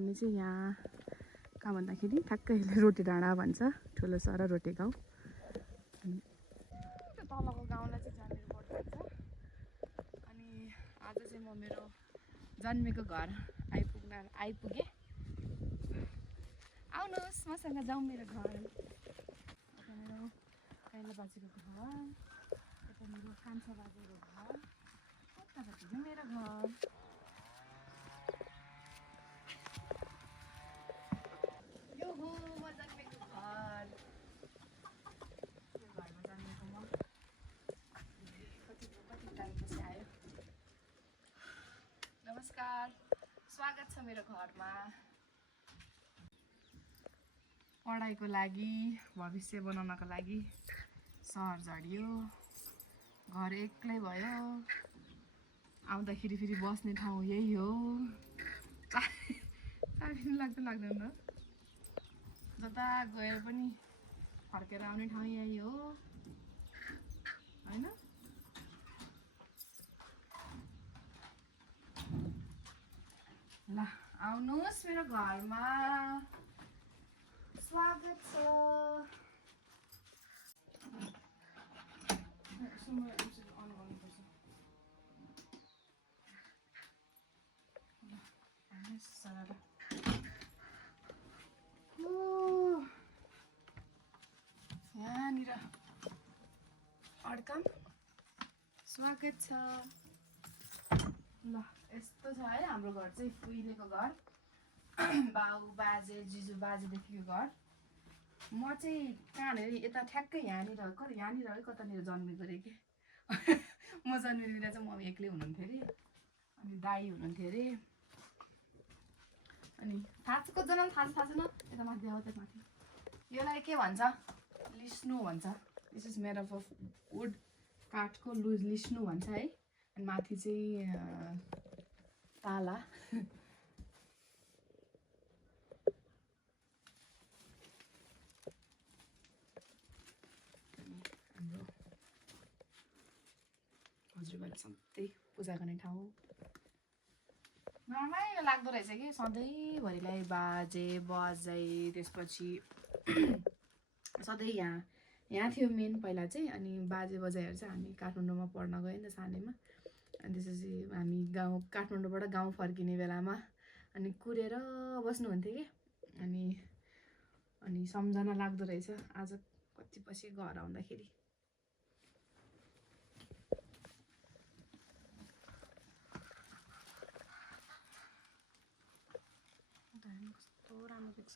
हामी चाहिँ यहाँ कहाँ भन्दाखेरि ठ्याक्कै रोटे डाँडा भन्छ, ठुलो सर रोटे गाउँ। तलको गाउँलाई चाहिँ जन्मेर पर्छ। अनि आज चाहिँ म मेरो जन्मेको घर आइपुगेँ। आउनुहोस् मसँग जाउँ मेरो घर। यता मेरो काइला बाजेको घर, यता मेरो कान्छा बाजेको घर, उतापट्टि चाहिँ मेरो घर। यो हो म जन्मेको घर। यो घरमा जन्मेको म कति टाइमपछि आयो। नमस्कार, स्वागत छ मेरो घरमा। पढाइको लागि, भविष्य बनाउनको लागि सहर झरियो, घर एक्लै भयो। आउँदाखेरि फेरि बस्ने ठाउँ यही हो। चाबी लाग्दैन त। जता गएर पनि फर्केर आउने ठाउँ यही हो हैन? ल आउनुहोस् मेरो घरमा, स्वागत छ। यहाँनिर अड्कम स्वागत छ। ल यस्तो छ है हाम्रो घर चाहिँ, उहिलेको घर। बाउ बाजे जिजु बाजेदेखिको घर। म चाहिँ कहाँनिर यता ठ्याक्कै यहाँनिर है कतानिर जन्मेको अरे कि। म जन्मिने बेला चाहिँ म एक्लै हुनुहुन्थ्यो अरे, अनि दाई हुनुहुन्थ्यो अरे। अनि थाहा जनाले थाहा छैन। यता माथि देखाउ, त्यहाँ माथि योलाई के भन्छ? लिस्नु भन्छ। This is made of would, काठको लिस्नु भन्छ है। अनि माथि चाहिँ ताला। हाम्रो हजुरबाले सधैँ पूजा गर्ने ठाउँ। रमाइलो लाग्दो रहेछ कि सधैँभरिलाई बाजे बजाइ। त्यसपछि सधैँ यहाँ थियो मेन पहिला चाहिँ। अनि बाजे बजाइहरू चाहिँ हामी काठमाडौँमा पढ्न गयो नि त सानैमा। अनि त्यसपछि हामी काठमाडौँबाट गाउँ फर्किने बेलामा अनि कुरेर बस्नुहुन्थ्यो कि। अनि सम्झना लाग्दो रहेछ आज कति पछि घर आउँदाखेरि। कस्तो राम्रो देख्छ।